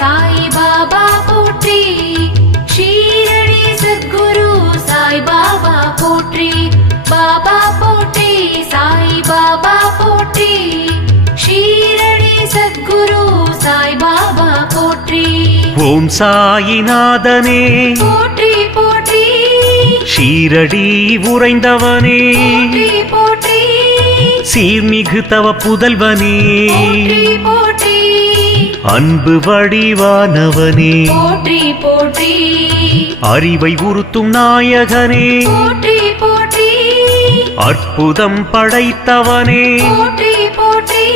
சாய் பாபா போற்றி. ஷீரடி சத்குரு சாய் பாபா போற்றி. பாபா போற்றி சாய் பாபா போற்றி. ஷீரடி சத்குரு சாய் பாபா போற்றி. ஓம் சாயிநாதனே. போற்றி போற்றி. ஷீரடி உறைந்தவனே. சீர்மிகு தவ புதல்வனே. போற்றி போற்றி. அன்பு வடிவானவனே. போற்றி போற்றி. அறிவை உறுத்தும் நாயகனே. போற்றி போற்றி. அற்புதம் படைத்தவனே. போற்றி போற்றி.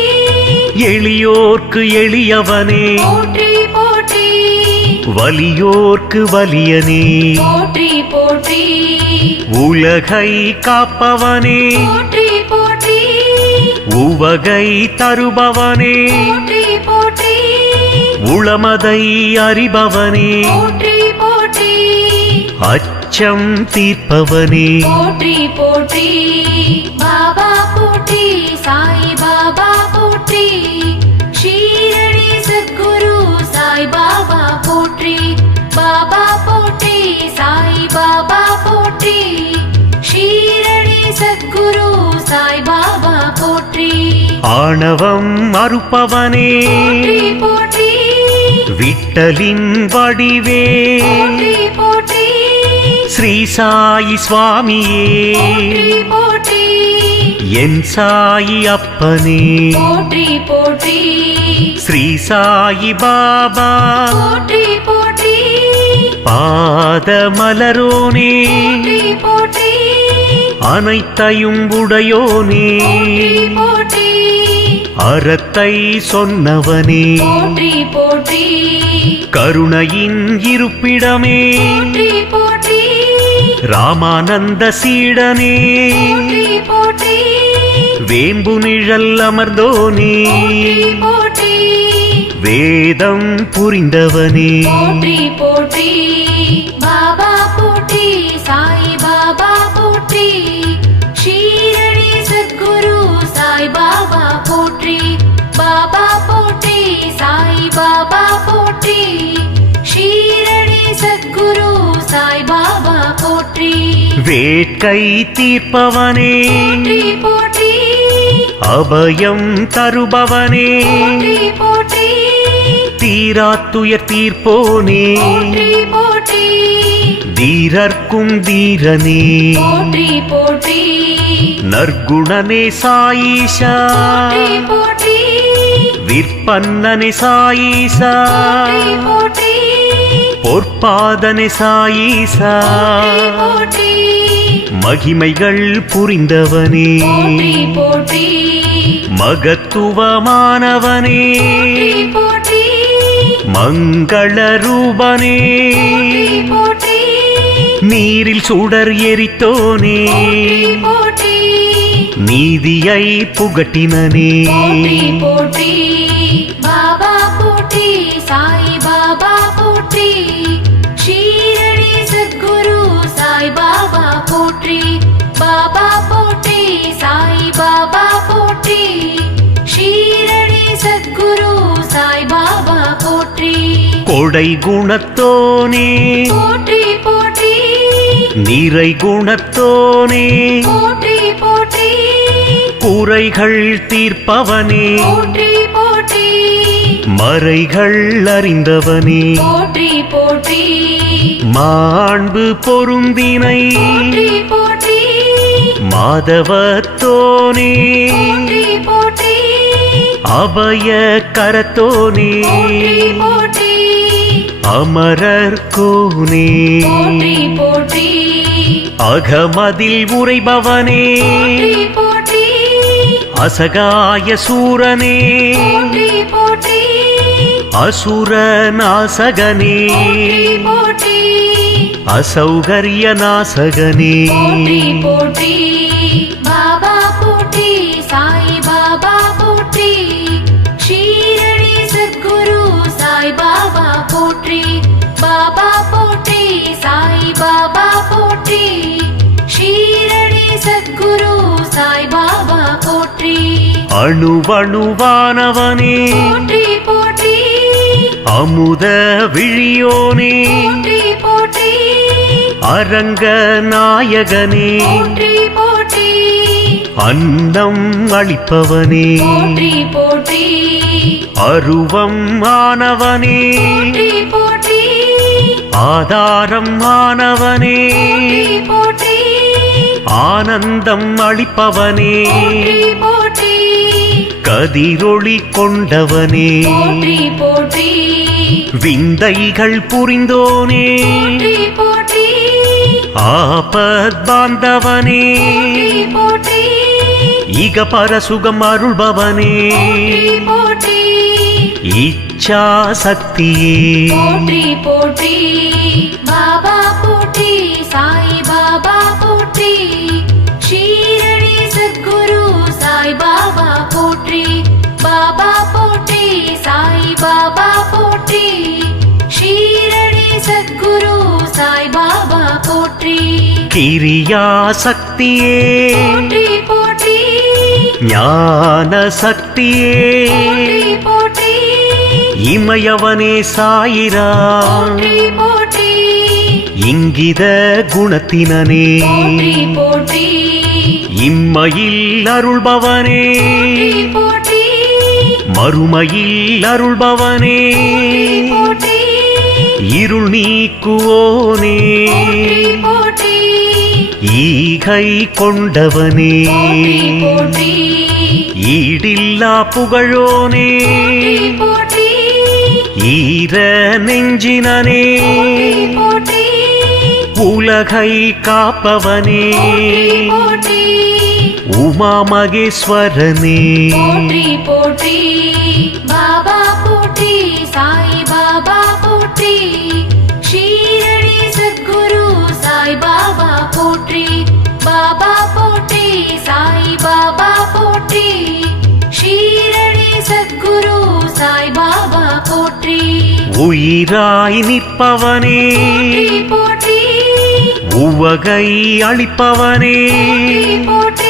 எளியோர்க்கு எளியவனே. போற்றி போற்றி. வலியோர்க்கு வலியனே. போற்றி போற்றி. உலகை காப்பவனே. போற்றி போற்றி. உவகை தருபவனே. போற்றி போற்றி. உளமதை அறிபவனே. போற்றி போற்றி. அச்சம் தீர்ப்பவனே. போற்றி போற்றி. பாபா போற்றி சாய் பாபா போற்றி. ஷீரடி சத்குரு சாய் பாபா போற்றி. பாபா போற்றி சாய் பாபா போற்றி. ஷீரடி சத்குரு சாய் பாபா போற்றி. ஆணவம் மறுப்பவனே போற்றி போற்றி. விட்டலின் வடிவே. ஸ்ரீ சாயி சுவாமியே. என் சாயி அப்பனே. போற்றி போற்றி. ஸ்ரீ சாயி பாபா. போற்றி போற்றி. பாத மலரோனே போற்றி. அனைத்தையும் உடையோனே. போற்றி. அறத்தை சொன்னவனே. போற்றி போற்றி. கருணையின் இருப்பிடமே. போற்றி போற்றி. ராமானந்த சீடனே. போற்றி போற்றி. வேம்பு நிழல் அமர்ந்தோனே. போற்றி வேதம் புரிந்தவனே. போற்றி போற்றி. சத்குரு சாய் பாபா போற்றி. வேட்கை தீர்ப்பவனே. போற்றி போற்றி. அபயம் தருபவனே. போற்றி போற்றி. தீராத்துயர் தீர்ப்போனே. போற்றி போற்றி. தீரர்க்கும் தீரனே போற்றி போற்றி. நற்குணனே சாயீஷா. போற்றி விற்பன்னனே போற்றி போற்றி. பொற்பாதனே சாயீசா. மகிமைகள் புரிந்தவனே. மகத்துவமானவனே. மங்கள ரூபனே. நீரில் சுடர் எரித்தோனே. நீதியை புகட்டினனே. போற்றி. கொடை குணத்தோனே. போற்றி போற்றி. நிறை குணத்தோனே. போற்றி போற்றி. குறைகள் தீர்ப்பவனே. போற்றி போற்றி. மறைகள் அறிந்தவனே. போற்றி போற்றி. மாண்பு பொருந்தினை. மாதவத்தோனே. போற்றி போற்றி. அபய கரத்தோனே. அமரர் கோனே. அகமதில் உரைபவனே அசகாய சூரனே. போற்றி போற்றி. அசுர நாசகனே. போற்றி அசௌகரிய நாசகனே. அணுவணுவானவனே. போற்றி போற்றி. அமுத விழியோனே. போற்றி போற்றி. அரங்க நாயகனே. போற்றி போற்றி. அன்னம் அளிப்பவனே. போற்றி போற்றி. அருவம் ஆனவனே. போற்றி போற்றி. ஆதாரம் ஆனவனே. ஆனந்தம் அளிப்பவனே. கதிரொளி கொண்டவனே. போற்றி விந்தைகள் புரிந்தோனே. ஆபத் பாந்தவனே இக பரசுகம் அருள்பவனே. இச்சா சக்தியே போற்றி போற்றி. பாபா போற்றி. சாய் போற்றி. பாபா போற்றி சாய் பாபா போற்றி. ஷீரடி சத்குரு சாய் பாபா போற்றி. கிரியா சக்தியே. போற்றி போற்றி. ஞான சக்தியே. போற்றி போற்றி. இமயவனே சாயிரா. போற்றி போற்றி. இங்கித குணத்தினனே. போற்றி போற்றி. இம்மையில் அருள்பவனே. மறுமையில் அருள்பவனே. இருள் நீக்குவோனே. ஈகை கொண்டவனே. ஈடில்லா புகழோனே. ஈர நெஞ்சினனே. உலகை காப்பவனே. உமா மகேஸ்வரனே. போற்றி போற்றி. பாபா போற்றி சாய் பாபா போற்றி. ஷீரடி சத்குரு சாய் பாபா போற்றி. பாபா போற்றி சாய் பாபா போற்றி. ஷீரடி சத்குரு சாய் பாபா போற்றி. உயிராய் நிற்பவனே. போற்றி உவகை அளிப்பவனே. போற்றி.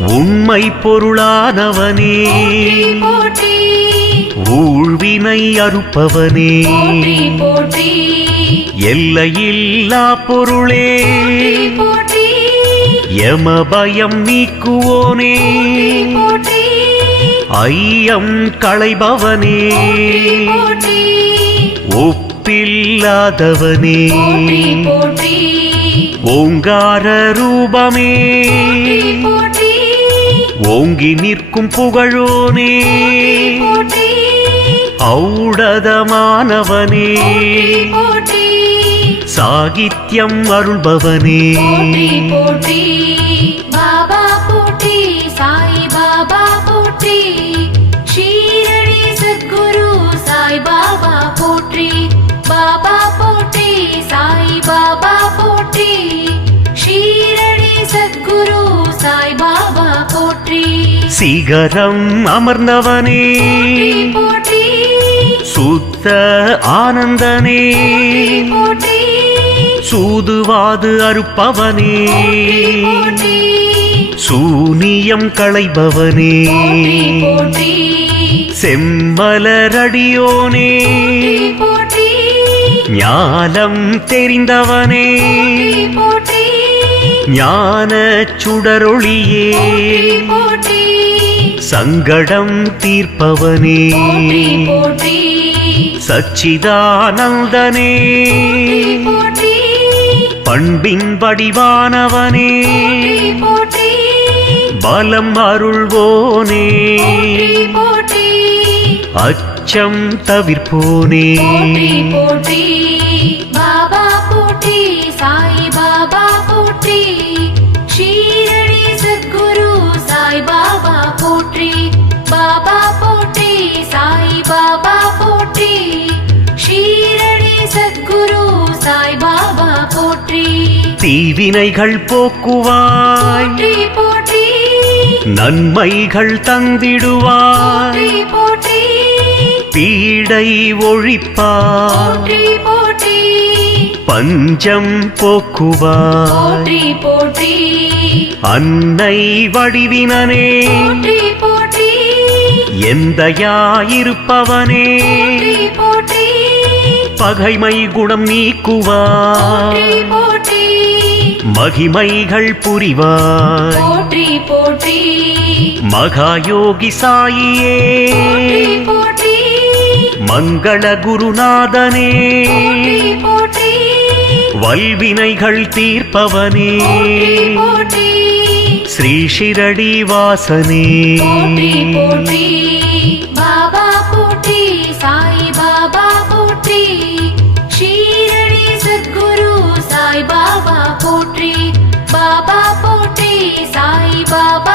உண்மை பொருளானவனே. ஊழ்வினை அறுப்பவனே. எல்லையில்லா பொருளே. போற்றி யம பயம் நீக்குவோனே. ஐயம் களைபவனே. ஒப்பில்லாதவனே. ஓங்கார ரூபமே. ஓங்கி நிற்கும் புகழோனே. ஔடதமானவனே. சாகித்யம் அருள்பவனே. போற்றி போற்றி. பாபா சிகரம் அமர்ந்தவனே. சுத்த ஆனந்தனே. சூதுவாது அறுப்பவனே. சூனியம் களைபவனே. செம்மலரடியோனே. ஞானம் தெரிந்தவனே. ஞான சுடரொளியே. சங்கடம் தீர்ப்பவனே. சச்சிதானந்தனே. பண்பின் வடிவானவனே. பலம் அருள்வோனே. அச்சம் தவிர்ப்போனே. சத்குரு சாய் பாபா போற்றி. தீவினைகள் போக்குவாய். போற்றி நன்மைகள் தந்திடுவாய். போற்றி பீடை ஒழிப்பாய். போற்றி பஞ்சம் போக்குவாய். போற்றி அன்னை வடிவினனே. எந்தையாயிருப்பவனே. போற்றி போற்றி. பகைமை குணம் போற்றி மகிமைகள் புரிவாய். போற்றி போற்றி. மகாயோகி சாயியே. மங்கள குருநாதனே. வல்வினைகள் தீர்ப்பவனே. ஸ்ரீ ஷிரடி வாசனே. போற்றி பாபா போற்றி சாய் பாபா